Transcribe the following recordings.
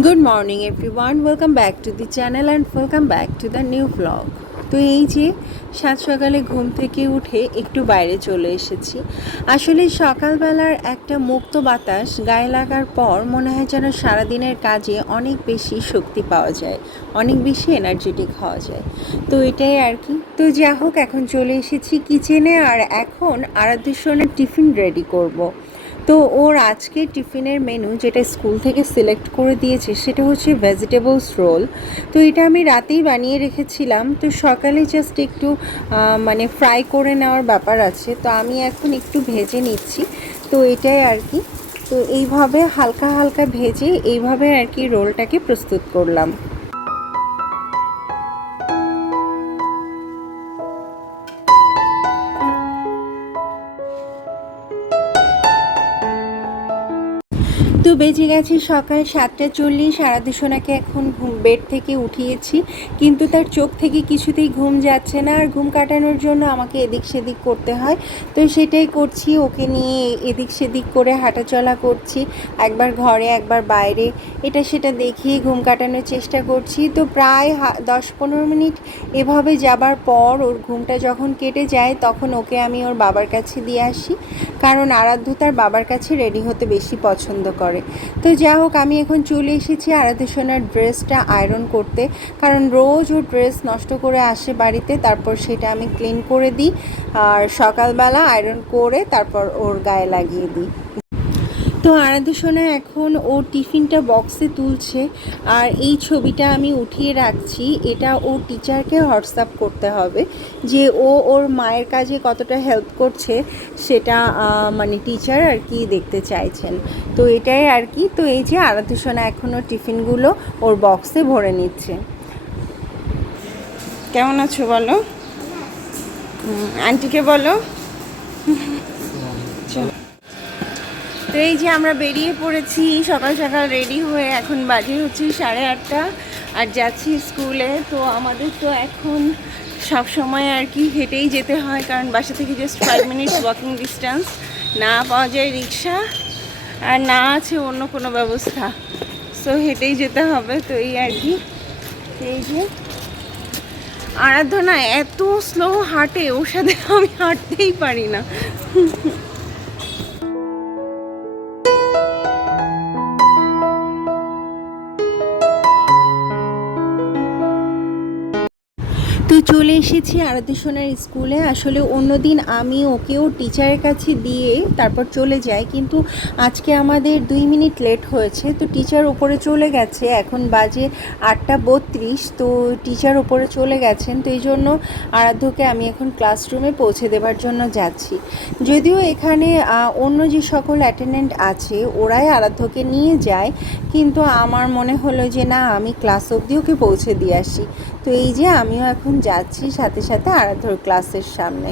Good morning everyone, welcome back to the channel and welcome back to the new vlog. তো এই যে সাত সকালে ঘুম থেকে উঠে একটু বাইরে চলে এসেছি। আসলে সকালবেলার একটা মুক্ত বাতাস গায়ে লাগার পর মনে হয় যেন সারাদিনের কাজে অনেক বেশি শক্তি পাওয়া যায়, অনেক বেশি এনার্জেটিক হওয়া যায়। তো এটাই আর কি। তো যা হোক, এখন চলে এসেছি কিচেনে আর এখন আরাধ্যের টিফিন রেডি করব। তো ওর আজকে টিফিনের মেনু যেটা স্কুল থেকে সিলেক্ট করে দিয়েছে সেটা হচ্ছে ভেজিটেবলস রোল। তো এটা আমি রাতেই বানিয়ে রেখেছিলাম, তো সকালে জাস্ট একটু মানে ফ্রাই করে নেওয়ার ব্যাপার আছে, তো আমি এখন একটু ভেজে নিচ্ছি। তো এটাই আর কি। তো এইভাবে হালকা হালকা ভেজে এইভাবে আর কি রোলটাকে প্রস্তুত করলাম। তো বেজে গেছে সকাল 7:40। আরাধ্যনাকে এখন বেড থেকে উঠিয়েছি, কিন্তু তার চোখ থেকে কিছুতেই ঘুম যাচ্ছে না, আর ঘুম কাটানোর জন্য আমাকে এদিক সেদিক করতে হয়। তো সেটাই করছি, ওকে নিয়ে এদিক সেদিক করে হাঁটাচলা করছি, একবার ঘরে একবার বাইরে, এটা সেটা দেখিয়ে ঘুম কাটানোর চেষ্টা করছি। তো প্রায় 10-15 মিনিট এভাবে যাবার পর ওর ঘুমটা যখন কেটে যায় তখন ওকে আমি ওর বাবার কাছে দিয়ে আসি, কারণ আরাধ্য তার বাবার কাছে রেডি হতে বেশি পছন্দ করে। তো যা হোক, আমি এখন চলে এসেছি আরাধ্যনার ড্রেসটা আয়রন করতে, কারণ রোজ ওর ড্রেস নষ্ট করে আসে বাড়িতে, তারপর সেটা আমি ক্লিন করে দিই আর সকালবেলা আয়রন করে তারপর ওর গায়ে লাগিয়ে দিই। তো আরাধ্যনা এখন ও টিফিনটা বক্সে তুলছে, আর এই ছবিটা আমি উঠিয়ে রাখছি। এটা ও টিচারকে হোয়াটসঅ্যাপ করতে হবে যে ও ওর মায়ের কাজে কতটা হেল্প করছে, সেটা মানে টিচার আর কি দেখতে চাইছেন। তো এটাই আর কি। তো এই যে আরাধ্যনা এখনও টিফিনগুলো ওর বক্সে ভরে নিচ্ছে। কেমন আছো বলো, আন্টিকে বলো। তো এই যে আমরা বেরিয়ে পড়েছি সকাল সকাল রেডি হয়ে, এখন বাজে হচ্ছে 8:30 আর যাচ্ছি স্কুলে। তো আমাদের তো এখন সব সময় আর কি হেঁটেই যেতে হয়, কারণ বাসা থেকে জাস্ট 5 মিনিটস ওয়াকিং ডিস্টেন্স, না পাওয়া যায় রিক্সা আর না আছে অন্য কোনো ব্যবস্থা, সো হেঁটেই যেতে হবে। তো এই আর কি। এই যে আরাধ্যনা এত স্লো হাঁটে, ওর সাথে আমি হাঁটতেই পারি না। তো চলে এসেছি আরাধ্যনার স্কুলে। আসলে অন্যদিন আমি ওকেও টিচারের কাছে দিয়ে তারপর চলে যাই, কিন্তু আজকে আমাদের 2 মিনিট লেট হয়েছে। তো টিচার ওপরে চলে গেছে, এখন বাজে 8:32। তো টিচার ওপরে চলে গেছেন, তো এই জন্য আরাধ্যকে আমি এখন ক্লাসরুমে পৌঁছে দেওয়ার জন্য যাচ্ছি। যদিও এখানে অন্য যে সকল অ্যাটেন্ডেন্ট আছে ওরাই আরাধ্যকে নিয়ে যায়, কিন্তু আমার মনে হলো যে না, আমি ক্লাস অবধি ওকে পৌঁছে দিয়ে আসি। তো এই যে আমিও এখন যাচ্ছি সাথে সাথে আরাধ্যর ক্লাসের সামনে।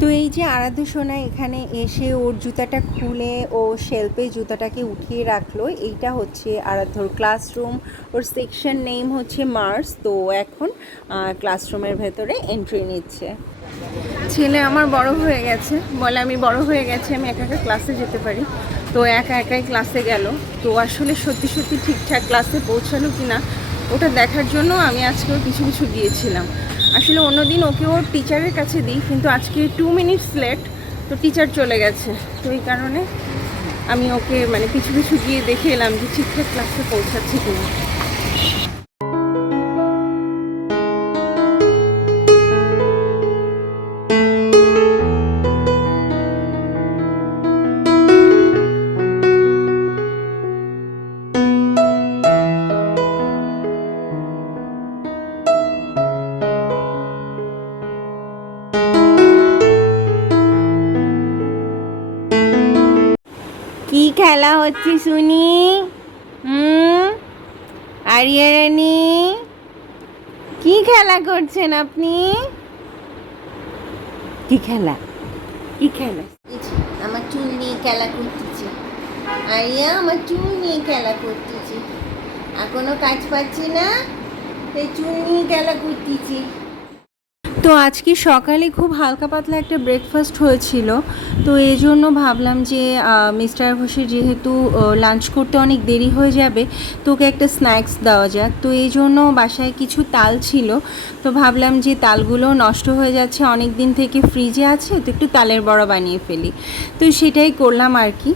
তো এই যে আরাধ্যনা এখানে এসে ওর জুতাটা খুলে ও শেলফে জুতাটাকে উঠিয়ে রাখলো। এইটা হচ্ছে আরাধ্যর ক্লাসরুম, ওর সেকশন নেম হচ্ছে মার্স। তো এখন ক্লাসরুমের ভেতরে এন্ট্রি নিচ্ছে। ছেলে আমার বড় হয়ে গেছে, বলে আমি বড় হয়ে গেছি, আমি একা একা ক্লাসে যেতে পারি। তো একা একাই ক্লাসে গেল। তো আসলে সত্যি সত্যি ঠিকঠাক ক্লাসে পৌঁছালো কি না ওটা দেখার জন্য আমি আজকেও কিছু কিছু গিয়েছিলাম। আসলে অন্যদিন ওকে ওর টিচারের কাছে দিই, কিন্তু আজকে 2 মিনিটস লেট, তো টিচার চলে গেছে। তো এই কারণে আমি ওকে মানে কিছু কিছু গিয়ে দেখে এলাম যে ঠিকঠাক ক্লাসে পৌঁছাচ্ছে কিনা। কি খেলা হচ্ছে শুনি? হুম, আরিয়ারানি, কি খেলা করছেন আপনি? কি খেলা? কি খেলা? আমার চুল নিয়ে খেলা করতেছি। আরিয়া আমার চুল নিয়ে খেলা করতেছি, এখনো কাজ পাচ্ছি না, তাই চুল নিয়ে খেলা করতেছি। তো আজকে সকালে খুব হালকা পাতলা একটা ব্রেকফাস্ট হয়েছিল, তো এই জন্য ভাবলাম যে মিস্টার ঘোষের যেহেতু লাঞ্চ করতে অনেক দেরি হয়ে যাবে, তো ওকে একটা স্ন্যাক্স দেওয়া যাক। তো এই জন্য বাসায় কিছু তাল ছিল, তো ভাবলাম যে তালগুলো নষ্ট হয়ে যাচ্ছে অনেক দিন থেকে ফ্রিজে আছে, তো একটু তালের বড়া বানিয়ে ফেলি। তো সেটাই করলাম আর কি।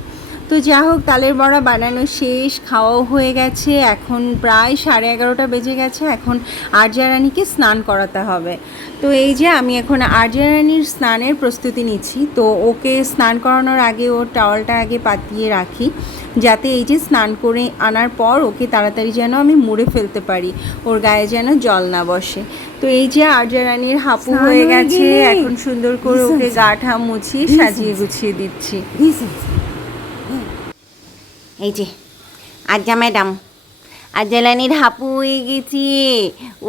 তো যা হোক, তালের বড়া বানানো শেষ, খাওয়াও হয়ে গেছে। এখন প্রায় 11:30 বেজে গেছে। এখন আরজা রানীকে স্নান করাতে হবে। তো এই যে আমি এখন আরজা রানীর স্নানের প্রস্তুতি নিচ্ছি। তো ওকে স্নান করানোর আগে ওর টাওয়ালটা আগে পাতিয়ে রাখি, যাতে এই যে স্নান করে আনার পর ওকে তাড়াতাড়ি যেন আমি মুড়ে ফেলতে পারি, ওর গায়ে যেন জল না বসে। তো এই যে আরজা রানীর হাপু হয়ে গেছে, এখন সুন্দর করে ওকে গা ঠা মুছিয়ে সাজিয়ে গুছিয়ে দিচ্ছি। এই যে আরজা ম্যাডাম, আরজা রানীর হাপু হয়ে গেছে।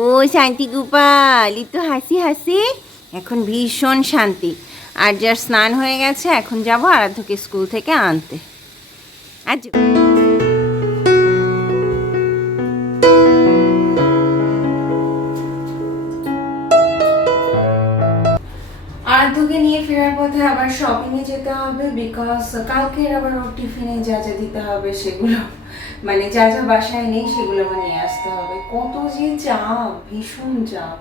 ও শান্তি গোপাল, একটু হাসি হাসি, এখন ভীষণ শান্তি। আরজার স্নান হয়ে গেছে, এখন যাব আরাধ্যকে স্কুল থেকে আনতে। আজ আরাধ্যকে নিয়ে ফেরার পথে আবার শপিংয়ে যেতে হবে, বিকজ কালকের আবার ওর টিফিনে যা যা দিতে হবে সেগুলো, মানে যা যা বাসায় নেই সেগুলো আমার নিয়ে আসতে হবে। কত যে চাপ, ভীষণ চাপ।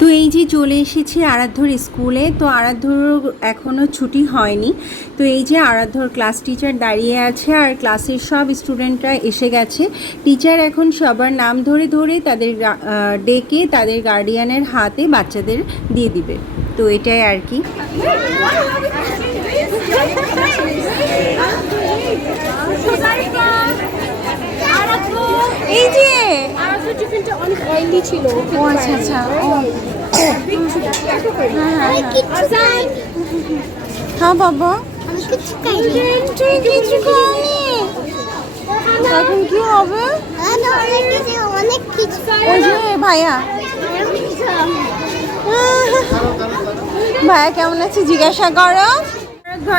তো এই যে চলে এসেছি আরাধ্যর স্কুলে। তো আরাধ্যর এখনও ছুটি হয়নি। তো এই যে আরাধ্যর ক্লাস টিচার দাঁড়িয়ে আছে, আর ক্লাসের সব স্টুডেন্টরা এসে গেছে। টিচার এখন সবার নাম ধরে ধরে তাদের ডেকে তাদের গার্ডিয়ানের হাতে বাচ্চাদের দিয়ে দিবে। তো এটাই আর কি। এই যে টিফিনটা অনেক অয়েলি ছিল। ও আচ্ছা আচ্ছা, হ্যাঁ বাবা, এখন কি হবে? ওই যে ভাইয়া, ভাইয়া কেমন আছে জিজ্ঞাসা করো।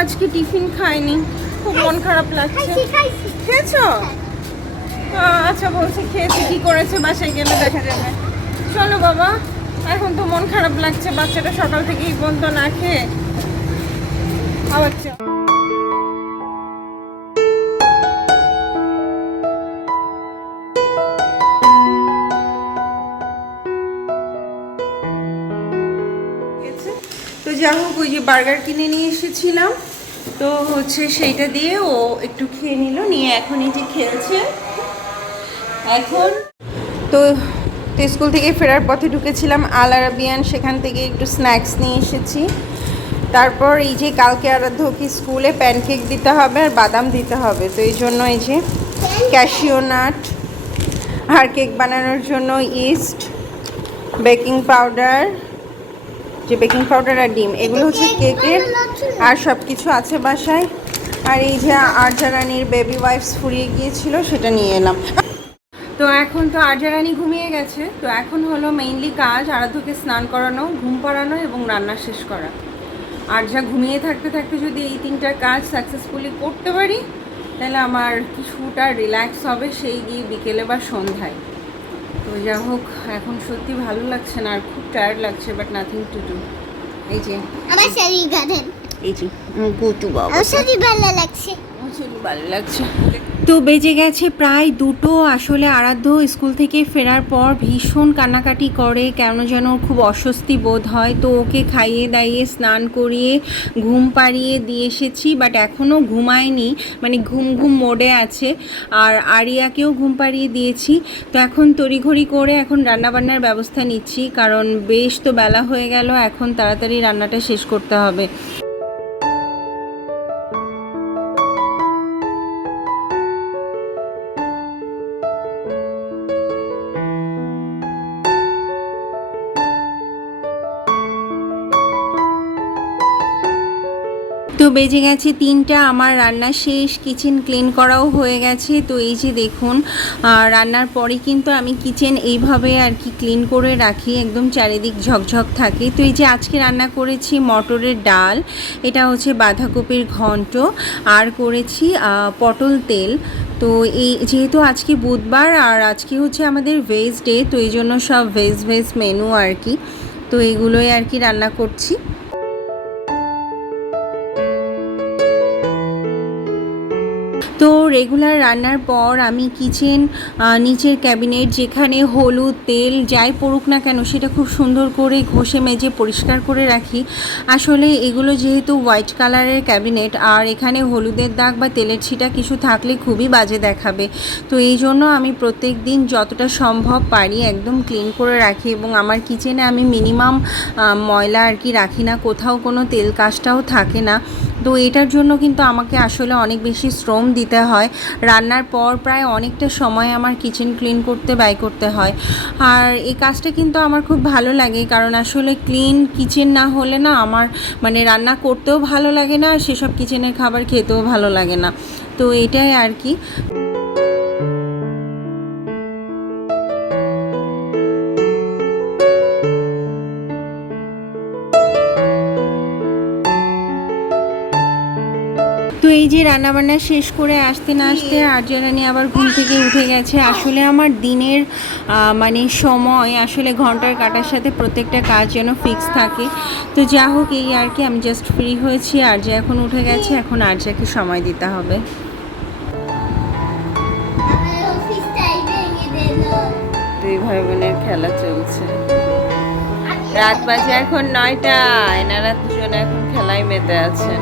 আজকে টিফিন খাইনি, খুব মন খারাপ লাগছে। খেয়েছো? আচ্ছা, বলছি খেয়েছি, কি করেছে বাসায় গেলে দেখা যাবে। চলো বাবা, এখন তো মন খারাপ লাগছে, বাচ্চাটা সকাল থেকেই বন্ধ না খেয়ে। আবার তো যা হোক, ওই যে বার্গার কিনে নিয়ে এসেছিলাম, তো হচ্ছে সেইটা দিয়ে ও একটু খেয়ে নিল, নিয়ে এখন এই যে খেয়েছে। এখন তো স্কুল থেকে ফেরার পথে ঢুকেছিলাম আল আরাবিয়ান, সেখান থেকে একটু স্ন্যাক্স নিয়ে এসেছি। তারপর এই যে কালকে আরাধ্যকে স্কুলে প্যানকেক দিতে হবে আর বাদাম দিতে হবে, তো এই জন্য এই যে ক্যাশিও নাট, আর কেক বানানোর জন্য ইস্ট, বেকিং পাউডার, যে বেকিং পাউডার আর ডিম, এগুলো হচ্ছে কেকের, আর সব কিছু আছে বাসায়। আর এই যে আরজা রানীর বেবি ওয়াইপস ফুরিয়ে গিয়েছিল, সেটা নিয়ে এলাম। তো এখন তো আরজা রানী ঘুমিয়ে গেছে, তো এখন হলো মেইনলি কাজ আরাধ্যকে স্নান করানো, ঘুম পাড়ানো এবং রান্না শেষ করা। আরজা ঘুমিয়ে থাকতে থাকতে যদি এই তিনটা কাজ সাকসেসফুলি করতে পারি, তাহলে আমার কিছুটা রিল্যাক্স হবে সেই গিয়ে বিকেলে বা সন্ধ্যায়। তো যা হোক, এখন সত্যি ভালো লাগছে না, আর খুব টায়ার্ড লাগছে, বাট নাথিং টু ডু। এই যে আমার শরীর গাধন, এই যে গুটু বাবা, আমার শরীর ভালো লাগছে, ভালো লাগছে। তো বেজে গেছে প্রায় 2টো। আসলে আরাধ্য স্কুল থেকে ফেরার পর ভীষণ কান্নাকাটি করে, কেন যেন খুব অস্বস্তি বোধ হয়। তো ওকে খাইয়ে দাইয়ে স্নান করিয়ে ঘুম পাড়িয়ে দিয়ে এসেছি, বাট এখনও ঘুমায়নি, মানে ঘুম ঘুম মোডে আছে। আর আরিয়াকেও ঘুম পাড়িয়ে দিয়েছি। তো এখন তড়িঘড়ি করে এখন রান্নাবান্নার ব্যবস্থা নিচ্ছি, কারণ বেশ তো বেলা হয়ে গেল, এখন তাড়াতাড়ি রান্নাটা শেষ করতে হবে। তো বেজে গেছে 3টা, আমার রান্না শেষ, কিচেন ক্লিন করাও হয়ে গেছে। তো এই যে দেখুন, রান্নার পরে কিন্তু আমি কিচেন এইভাবে আর কি ক্লিন করে রাখি, একদম চারিদিক ঝকঝক থাকে। তো এই যে আজকে রান্না করেছি মটরের ডাল, এটা হচ্ছে বাঁধাকপির ঘন্ট, আর করেছি পটল তেল। তো এই যেহেতু আজকে বুধবার আর আজকে হচ্ছে আমাদের ভেজ ডে, তো এই জন্য সব ভেজ মেনু আর কি। তো এইগুলোই আর কি রান্না করছি। তো রেগুলার রান্নার পর আমি কিচেন নিচের ক্যাবিনেট যেখানে হলুদ তেল যাই পড়ুক না কেন সেটা খুব সুন্দর করে ঘষে মেজে পরিষ্কার করে রাখি। আসলে এগুলো যেহেতু হোয়াইট কালারের ক্যাবিনেট, আর এখানে হলুদের দাগ বা তেলের ছিটা কিছু থাকলে খুবই বাজে দেখাবে। তো এই জন্য আমি প্রত্যেক দিন যতটা সম্ভব পারি একদম ক্লিন করে রাখি, এবং আমার কিচেনে আমি মিনিমাম ময়লা আর কি রাখি না, কোথাও কোনো তেল কাজটাও থাকে না। তো এটার জন্য কিন্তু আমাকে আসলে অনেক বেশি শ্রম দিতে হয়। রান্নার পর প্রায় অনেকটা সময় আমার কিচেন ক্লিন করতে ব্যয় করতে হয়, আর এই কাজটা কিন্তু আমার খুব ভালো লাগে, কারণ আসলে ক্লিন কিচেন না হলে না আমার মানে রান্না করতেও ভালো লাগে না, আর সেসব কিচেনের খাবার খেতেও ভালো লাগে না। তো এটাই আর কি। তো এই যে রান্নাবান্না শেষ করে আসতে না আসতে আর্যরানি আবার ঘুম থেকে উঠে গেছে। আসলে আমার দিনের মানে সময় আসলে ঘন্টার কাঁটার সাথে প্রত্যেকটা কাজ যেন ফিক্স থাকে। তো যা হোক, এই আর কি, আমি জাস্ট ফ্রি হয়েছি, আর্য এখন উঠে গেছে, এখন আর্যকে সময় দিতে হবে। আমার অফিসটাই ভেঙে দিল। দুই ভাই বোনের খেলা চলছে। রাত বাজে এখন 9টা, এনারা দুজনে এখন খেলায় মেতে আছেন।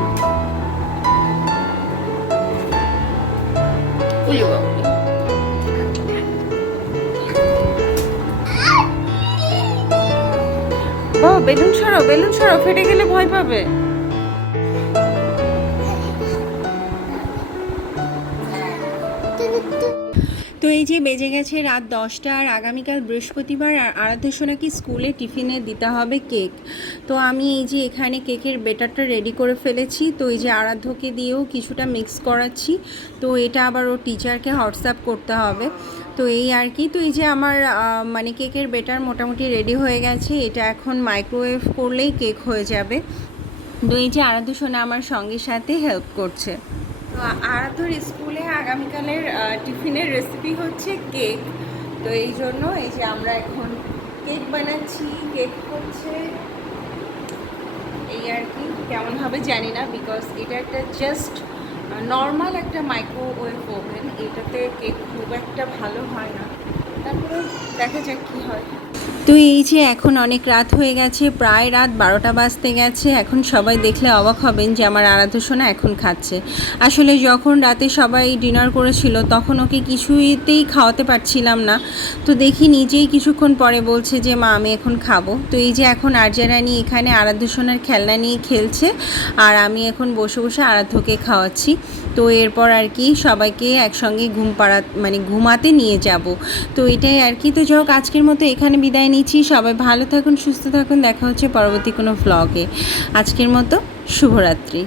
বেলুন সরো, ফেটে গেলে ভয় পাবে। তো এই যে বেজে গেছে রাত 10টা, আর আগামীকাল বৃহস্পতিবার, আর আরাধ্য সোনাকে স্কুলে টিফিনে দিতে হবে কেক। তো আমি এই যে এখানে কেকের বেটারটা রেডি করে ফেলেছি। তো এই যে আরাধ্যকে দিয়েও কিছুটা মিক্স করাচ্ছি, তো এটা আবার ওর টিচারকে হোয়াটসঅ্যাপ করতে হবে। তো এই আর কি। তো এই যে আমার মানে কেকের বেটার মোটামুটি রেডি হয়ে গেছে, এটা এখন মাইক্রোওয়েভ করলেই কেক হয়ে যাবে। তো এই যে আরাধ্য সোনা আমার সঙ্গে সাথে হেল্প করছে। তো আরাধ্যর স্কুলে আগামীকালের টিফিনের রেসিপি হচ্ছে কেক। তো এই জন্য এই যে আমরা এখন কেক বানাচ্ছি, কেক হচ্ছে এই আর কি। কেমন হবে জানি না, বিকজ এটা একটা জাস্ট নর্মাল একটা মাইক্রোওয়েভ ওভেন, এটাতে কেক খুব একটা ভালো হয় না, তারপরে দেখা যাক কী হয়। তো এই যে এখন অনেক রাত হয়ে গেছে, প্রায় রাত 12টা বাজতে গেছে। এখন সবাই দেখলে অবাক হবেন যে আমার আরাধ্য সোনা এখন খাচ্ছে। আসলে যখন রাতে সবাই ডিনার করেছিল তখন ওকে কিছুতেই খাওয়াতে পারছিলাম না। তো দেখি নিজেই কিছুক্ষণ পরে বলছে যে মা আমি এখন খাবো। তো এই যে এখন আর্যারানি এখানে আরাধ্য সোনার খেলনা নিয়ে খেলছে, আর আমি এখন বসে বসে আরাধ্যকে খাওয়াচ্ছি। তো এরপর আর কি সবাইকে একসঙ্গে ঘুমাতে নিয়ে যাব। তো এটাই আর কি। তো যাই হোক, আজকের মতো এখানে বিদায় নিচ্ছি। সবাই ভালো থাকুন, সুস্থ থাকুন, দেখা হচ্ছে পরবর্তী কোনো ভ্লগে। আজকের মতো শুভরাত্রি।